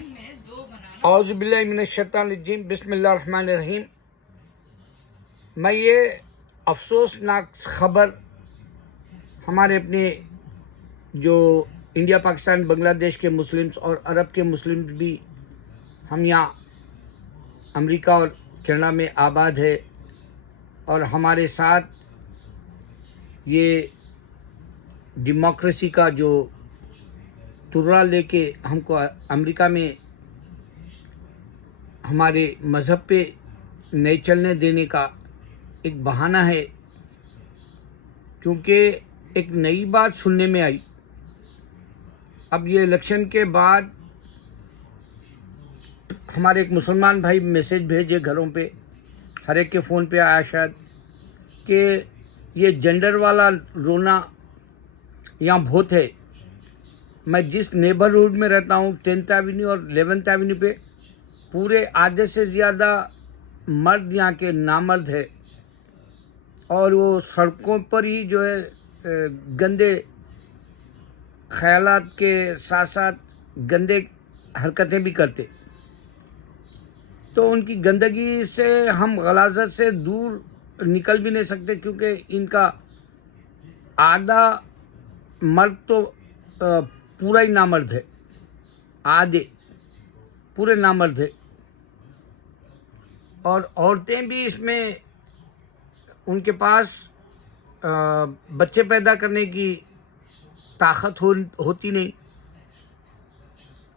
اعوذ باللہ من الشیطان الرجیم، بسم اللہ الرحمن الرحیم۔ میں یہ افسوسناک خبر ہمارے اپنے جو انڈیا، پاکستان، بنگلہ دیش کے مسلمز اور عرب کے مسلمز بھی ہم یہاں امریکہ اور کینیڈا میں آباد ہے، اور ہمارے ساتھ یہ ڈیموکریسی کا جو ترا لے کے ہم کو امریکہ میں ہمارے مذہب پہ نہیں چلنے دینے کا ایک بہانہ ہے، کیونکہ ایک نئی بات سننے میں آئی۔ اب یہ الیکشن کے بعد ہمارے ایک مسلمان بھائی میسیج بھیجے گھروں پہ، ہر ایک کے فون پہ آیا شاید، کہ یہ جینڈر والا رونا یہاں بہت ہے۔ میں جس نیبرہڈ میں رہتا ہوں 10th ایونیو اور 11th ایونیو پہ، پورے آدھے سے زیادہ مرد یہاں کے نامرد ہے، اور وہ سڑکوں پر ہی جو ہے گندے خیالات کے ساتھ ساتھ گندے حرکتیں بھی کرتے۔ تو ان کی گندگی سے ہم غلاظت سے دور نکل بھی نہیں سکتے، کیونکہ ان کا آدھا مرد تو پورا ہی نامرد ہے، آدھے پورے نامرد ہے، اور عورتیں بھی اس میں ان کے پاس بچے پیدا کرنے کی طاقت ہوتی نہیں۔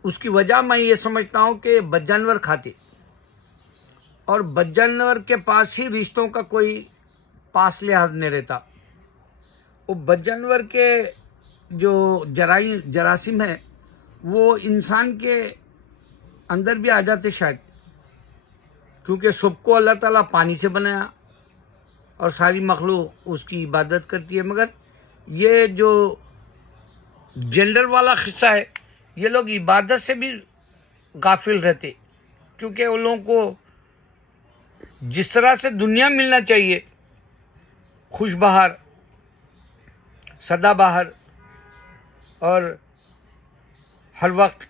اس کی وجہ میں یہ سمجھتا ہوں کہ بد جانور کھاتے، اور بد جانور کے پاس ہی رشتوں کا کوئی پاس لحاظ نہیں رہتا۔ وہ بد جانور کے جو جراثیم ہیں وہ انسان کے اندر بھی آ جاتے شاید، کیونکہ سب کو اللہ تعالیٰ پانی سے بنایا اور ساری مخلوق اس کی عبادت کرتی ہے، مگر یہ جو جینڈر والا قصہ ہے، یہ لوگ عبادت سے بھی غافل رہتے، کیونکہ ان لوگوں کو جس طرح سے دنیا ملنا چاہیے، خوش بہار، سدا بہار، اور ہر وقت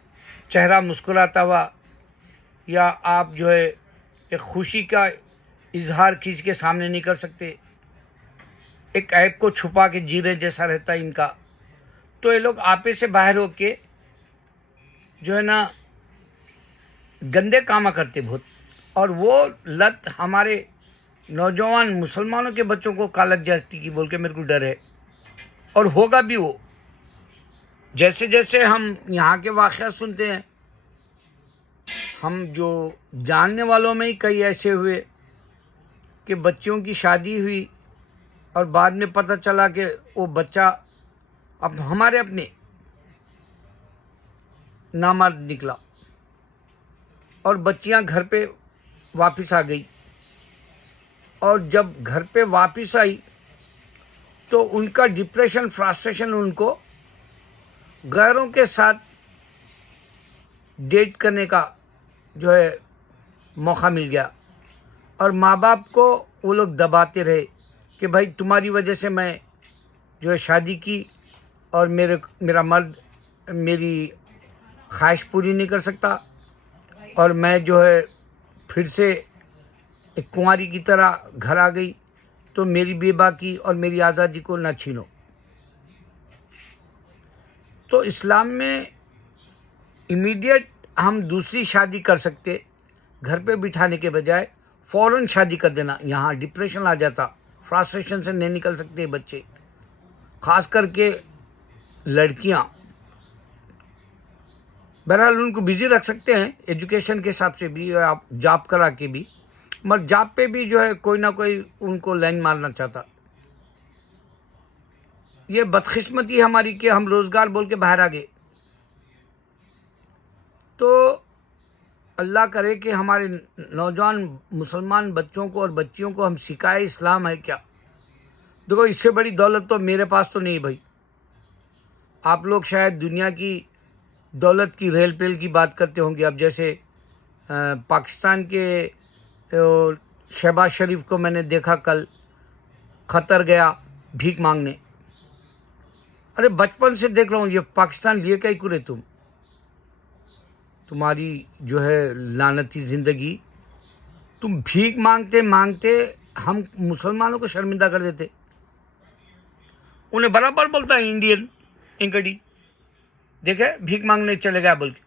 چہرہ مسکراتا ہوا، یا آپ جو ہے ایک خوشی کا اظہار کسی کے سامنے نہیں کر سکتے، ایک عیب کو چھپا کے جیرے جیسا رہتا ہے ان کا، تو یہ لوگ آپے سے باہر ہو کے جو ہے نا گندے کام کرتے بہت، اور وہ لت ہمارے نوجوان مسلمانوں کے بچوں کو کا لگ جاتی کی بول کے میرے کو ڈر ہے، اور ہوگا بھی وہ۔ جیسے جیسے ہم یہاں کے واقعات سنتے ہیں، ہم جو جاننے والوں میں ہی کئی ایسے ہوئے کہ بچیوں کی شادی ہوئی اور بعد میں پتہ چلا کہ وہ بچہ اب ہمارے اپنے نامرد نکلا، اور بچیاں گھر پہ واپس آ گئی، اور جب گھر پہ واپس آئی تو ان کا ڈپریشن، فرسٹریشن ان کو غیروں کے ساتھ ڈیٹ کرنے کا جو ہے موقع مل گیا، اور ماں باپ کو وہ لوگ دباتے رہے کہ بھائی تمہاری وجہ سے میں جو ہے شادی کی، اور میرا مرد میری خواہش پوری نہیں کر سکتا، اور میں جو ہے پھر سے ایک کنواری کی طرح گھر آ گئی، تو میری بے باکی اور میری آزادی کو نہ چھینو۔ تو اسلام میں امیڈیٹ ہم دوسری شادی کر سکتے، گھر پہ بٹھانے کے بجائے فوراً شادی کر دینا۔ یہاں ڈپریشن آ جاتا، فرسٹریشن سے نہیں نکل سکتے بچے، خاص کر کے لڑکیاں۔ بہرحال ان کو بزی رکھ سکتے ہیں ایجوکیشن کے حساب سے بھی، اور آپ جاب کرا کے بھی، مگر جاب پہ بھی جو ہے کوئی نہ کوئی ان کو لائن مارنا چاہتا۔ یہ بدقسمتی ہماری کہ ہم روزگار بول کے باہر آ گئے۔ تو اللہ کرے کہ ہمارے نوجوان مسلمان بچوں کو اور بچیوں کو ہم سکھائے اسلام ہے کیا۔ دیکھو، اس سے بڑی دولت تو میرے پاس تو نہیں بھائی۔ آپ لوگ شاید دنیا کی دولت کی ریل پیل کی بات کرتے ہوں گے۔ اب جیسے پاکستان کے شہباز شریف کو میں نے دیکھا کل، قطر گیا بھیک مانگنے۔ ارے بچپن سے دیکھ رہا ہوں، یہ پاکستان لیے کئی کرے تم تمہاری جو ہے لعنتی زندگی، تم بھیک مانگتے مانگتے ہم مسلمانوں کو شرمندہ کر دیتے. انہیں برابر بولتا ہے انڈین انکڑی، دیکھے بھیک مانگنے چلے گیا بول کے،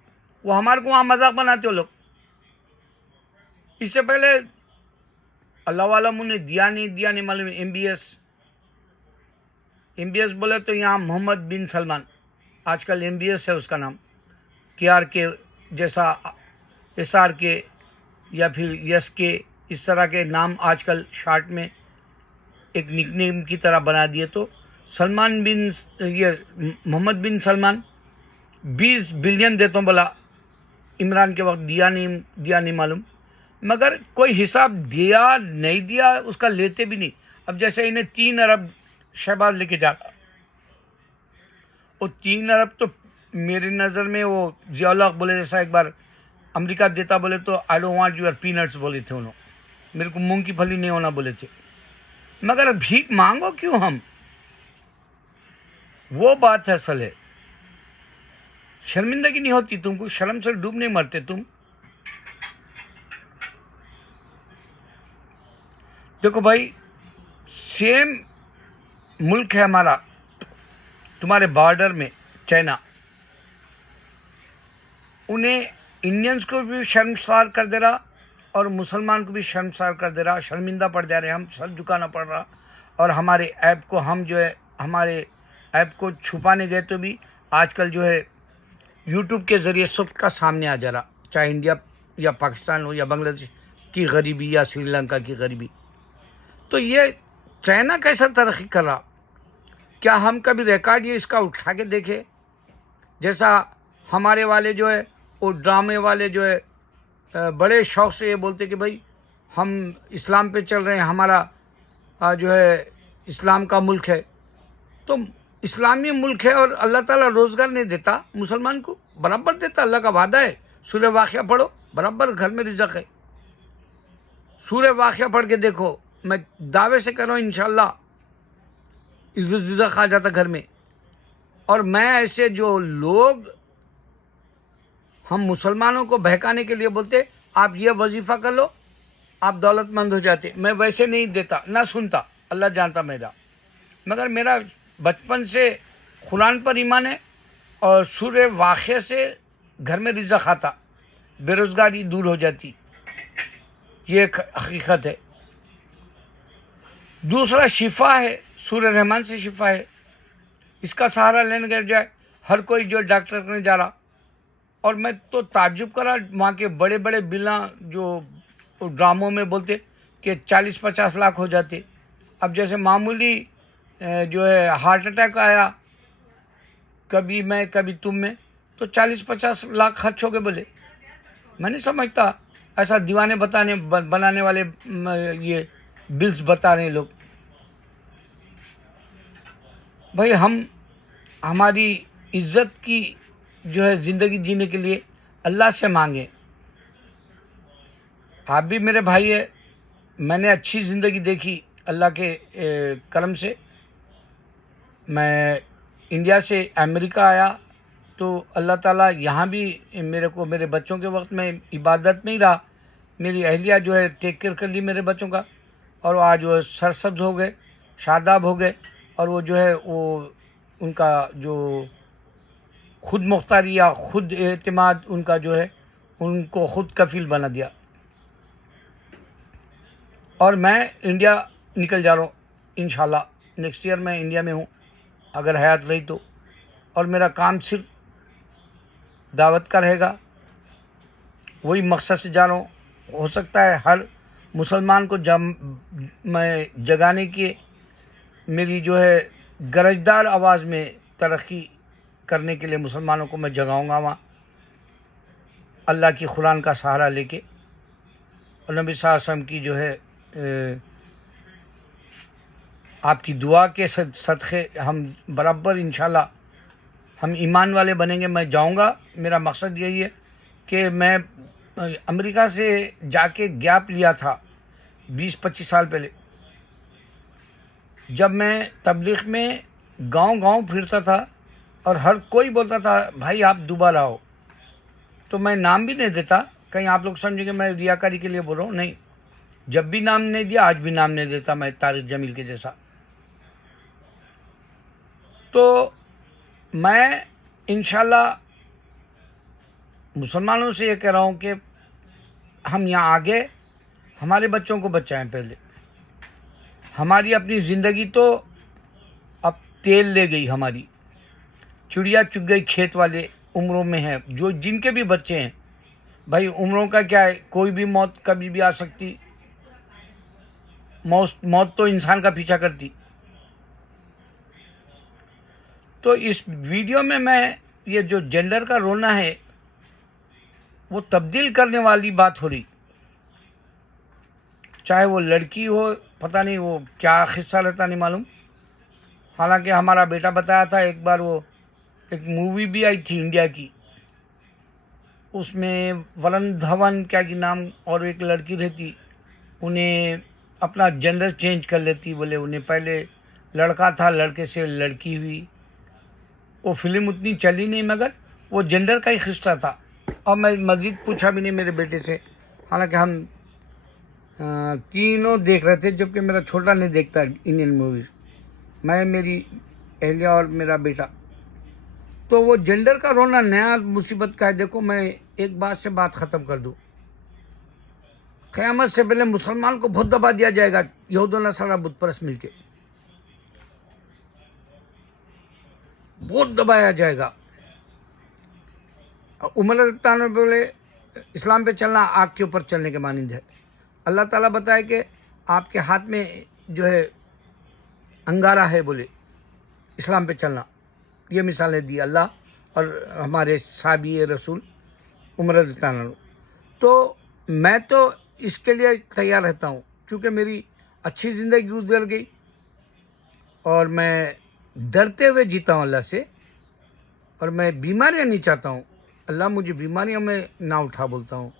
وہ ہمارے کو وہاں مذاق بناتے ہو لوگ. اس سے پہلے اللہ عالم نے دیا نہیں معلوم. ایم بی ایس بولے تو یہاں محمد بن سلمان، آج کل ایم بی ایس ہے اس کا نام. کے آر کے جیسا، ایس آر کے یا پھر یس کے، اس طرح کے نام آج کل شارٹ میں ایک نک نیم کی طرح بنا دیے. تو سلمان بن محمد بن سلمان 20 بلین دیتا ہوں بولا عمران کے وقت، دیا نہیں معلوم. مگر کوئی حساب دیا نہیں دیا اس کا لیتے بھی نہیں. اب جیسے انہیں 3 ارب شہباز لے کے جاتا، وہ 3 ارب تو میری نظر میں وہ ضیاء الحق بولے جیسا ایک بار امریکہ دیتا بولے تو I don't want your pants بولے تھے انہوں، میرے کو مونگ کی پھلی نہیں ہونا بولے تھے. مگر بھیک مانگو کیوں ہم، وہ بات اصل ہے. شرمندگی نہیں ہوتی تم کو، شرم سے ڈوب نہیں مرتے تم. دیکھو بھائی، سیم ملک ہے ہمارا، تمہارے بارڈر میں چائنا، انہیں انڈینز کو بھی شرمسار کر دے رہا اور مسلمان کو بھی شرمسار کر دے رہا. شرمندہ پڑ جا رہے، ہم سر جھکانا پڑ رہا. اور ہمارے ایپ کو ہم جو ہے ہمارے ایپ کو چھپانے گئے تو بھی آج کل جو ہے یوٹیوب کے ذریعے سب کا سامنے آ جا رہا، چاہے انڈیا یا پاکستان ہو یا بنگلہ دیش کی غریبی یا سری لنکا کی غریبی. تو یہ چائنا کیسا ترقی کر رہا، کیا ہم کبھی ریکارڈ یہ اس کا اٹھا کے دیکھے؟ جیسا ہمارے والے جو ہے وہ ڈرامے والے جو ہے بڑے شوق سے یہ بولتے کہ بھائی ہم اسلام پہ چل رہے ہیں، ہمارا جو ہے اسلام کا ملک ہے. تو اسلامی ملک ہے اور اللہ تعالیٰ روزگار نہیں دیتا مسلمان کو، برابر دیتا. اللہ کا وعدہ ہے، سورہ واقعہ پڑھو، برابر گھر میں رزق ہے. سورہ واقعہ پڑھ کے دیکھو، میں دعوے سے کر رہا ہوں انشاءاللہ رزق آ جاتا گھر میں. اور میں ایسے جو لوگ ہم مسلمانوں کو بہکانے کے لیے بولتے آپ یہ وظیفہ کر لو آپ دولت مند ہو جاتے، میں ویسے نہیں دیتا نہ سنتا، اللہ جانتا میرا. مگر میرا بچپن سے قرآن پر ایمان ہے اور سورہ واقعہ سے گھر میں رزق آتا، بے روزگاری دور ہو جاتی، یہ ایک حقیقت ہے. دوسرا شفا ہے، سورہ رحمان سے شفا ہے. اس کا سہارا لینے کے جائے ہر کوئی جو ڈاکٹر کرنے جا رہا. اور میں تو تعجب کرا وہاں کے بڑے بڑے بلاں جو ڈراموں میں بولتے کہ 40-50 لاکھ ہو جاتے. اب جیسے معمولی جو ہے ہارٹ اٹیک آیا کبھی میں کبھی تم میں تو 40-50 لاکھ خرچ ہو گئے بولے. میں نہیں سمجھتا ایسا دیوانے بنانے والے یہ بلز بتا رہے ہیں لوگ. بھائی ہم ہماری عزت کی جو ہے زندگی جینے کے لیے اللہ سے مانگیں. آپ بھی میرے بھائی ہے، میں نے اچھی زندگی دیکھی اللہ کے کرم سے. میں انڈیا سے امریکہ آیا تو اللہ تعالیٰ یہاں بھی میرے بچوں کے وقت میں عبادت میں ہی رہا. میری اہلیہ جو ہے ٹیک کیئر کر لی میرے بچوں کا، اور وہ آج وہ سرسبز ہو گئے، شاداب ہو گئے. اور وہ جو ہے وہ ان کا جو خود مختاری یا خود اعتماد ان کا جو ہے ان کو خود کفیل بنا دیا. اور میں انڈیا نکل جا رہا ہوں انشاءاللہ. نیکسٹ ایئر میں انڈیا میں ہوں اگر حیات رہی تو. اور میرا کام صرف دعوت کا رہے گا، وہی مقصد سے جا رہا ہوں. ہو سکتا ہے ہر مسلمان کو میں جگانے کی میری جو ہے گرجدار آواز میں ترقی کرنے کے لیے مسلمانوں کو میں جگاؤں گا وہاں اللہ کی قرآن کا سہارا لے کے. اور نبی صلی اللہ علیہ وسلم کی جو ہے آپ کی دعا کے صدقے ہم برابر انشاءاللہ ہم ایمان والے بنیں گے. میں جاؤں گا، میرا مقصد یہی ہے کہ میں امریکہ سے جا کے گیپ لیا تھا 20-25 سال پہلے، جب میں تبلیغ میں گاؤں پھرتا تھا اور ہر کوئی بولتا تھا بھائی آپ دوبارہ آؤ. تو میں نام بھی نہیں دیتا, کہیں آپ لوگ سمجھیں کہ میں ریاکاری کے لیے بول رہا ہوں, نہیں. جب بھی نام نہیں دیا, آج بھی نام نہیں دیتا میں طارق جمیل کے جیسا. تو میں انشاءاللہ مسلمانوں سے یہ کہہ رہا ہوں کہ ہم یہاں آگے ہمارے بچوں کو بچائیں. پہلے ہماری اپنی زندگی تو اب تیل لے گئی, ہماری چڑیا چگ گئی کھیت والے عمروں میں ہے. جو جن کے بھی بچے ہیں بھائی, عمروں کا کیا ہے, کوئی بھی موت کبھی بھی آ سکتی. موت تو انسان کا پیچھا کرتی. تو اس ویڈیو میں یہ جو جینڈر کا رونا ہے وہ تبدیل کرنے والی بات ہو رہی. چاہے وہ لڑکی ہو, پتہ نہیں وہ کیا قصہ رہتا نہیں معلوم. حالانکہ ہمارا بیٹا بتایا تھا ایک بار, وہ ایک مووی بھی آئی تھی انڈیا کی, اس میں ورن دھون کیا کی نام اور ایک لڑکی رہتی, انہیں اپنا جینڈر چینج کر لیتی. بولے انہیں پہلے لڑکا تھا, لڑکے سے لڑکی ہوئی. وہ فلم اتنی چلی نہیں, مگر وہ جینڈر کا ہی قصہ تھا. اور میں مزید پوچھا بھی نہیں میرے بیٹے سے, حالانکہ ہم تینوں دیکھ رہے تھے, جبکہ میرا چھوٹا نہیں دیکھتا انڈین موویز, میں, میری اہلیہ اور میرا بیٹا. تو وہ جینڈر کا رونا نیا مصیبت کا ہے. دیکھو میں ایک بات سے بات ختم کر دوں, قیامت سے پہلے مسلمان کو بہت دبا دیا جائے گا, یہود و نصارہ بت پرست مل کے بہت دبایا جائے گا. عمر رضی اللہ عنہ بولے اسلام پہ چلنا آگ کے اوپر چلنے کے مانند ہے. اللہ تعالیٰ بتائے کہ آپ کے ہاتھ میں جو ہے انگارہ ہے, بولے اسلام پہ چلنا. یہ مثالیں دی اللہ اور ہمارے صحابی رسول عمر رضی اللہ عنہ. تو میں تو اس کے لیے تیار رہتا ہوں, کیونکہ میری اچھی زندگی گزر گئی اور میں ڈرتے ہوئے جیتا ہوں اللہ سے, اور میں بیماریاں نہیں چاہتا ہوں. اللہ مجھے بیماریوں میں نہ اٹھا بولتا ہوں.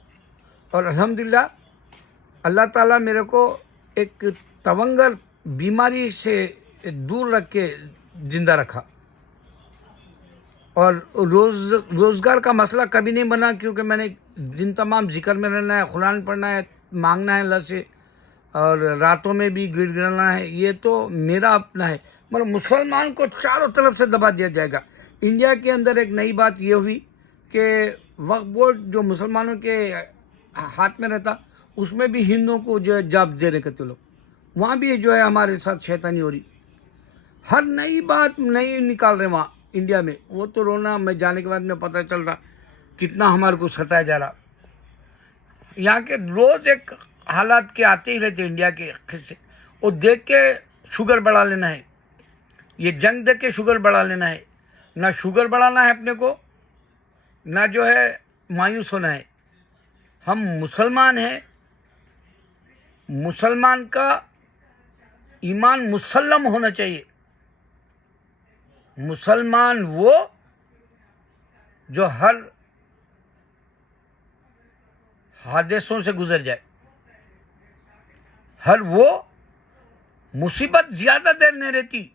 اور الحمدللہ اللہ تعالیٰ میرے کو ایک تونگر بیماری سے دور رکھ کے زندہ رکھا. اور روزگار کا مسئلہ کبھی نہیں بنا, کیونکہ میں نے دن تمام ذکر میں رہنا ہے, قرآن پڑھنا ہے, مانگنا ہے اللہ سے, اور راتوں میں بھی گڑ گڑانا ہے. یہ تو میرا اپنا ہے, مگر مسلمان کو چاروں طرف سے دبا دیا جائے گا. انڈیا کے اندر ایک نئی بات یہ ہوئی کہ وقف بورڈ جو مسلمانوں کے ہاتھ میں رہتا, اس میں بھی ہندوؤں کو جو ہے جاب دے رہے کہتے لوگ. وہاں بھی جو ہے ہمارے ساتھ شیطانی ہو رہی. ہر نئی بات نئی نکال رہے وہاں انڈیا میں. وہ تو رونا, میں جانے کے بعد میں پتہ چل رہا کتنا ہمارے کو ستایا جا رہا. یہاں کے روز ایک حالات کے آتے ہی رہتے انڈیا کے قصے, وہ دیکھ کے شوگر بڑھا لینا ہے. یہ جنگ دیکھ کے شوگر بڑھا لینا ہے. نہ شوگر بڑھانا ہے اپنے کو, نہ جو ہے مایوس ہونا ہے. ہم مسلمان ہیں, مسلمان کا ایمان مسلم ہونا چاہیے. مسلمان وہ جو ہر حادثوں سے گزر جائے, ہر وہ مصیبت زیادہ دیر نہیں رہتی.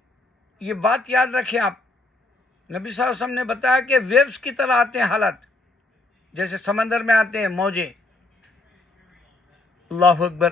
یہ بات یاد رکھیں آپ. نبی صلی اللہ علیہ وسلم نے بتایا کہ ویوز کی طرح آتے ہیں حالات, جیسے سمندر میں آتے ہیں موجیں. اللہ اکبر.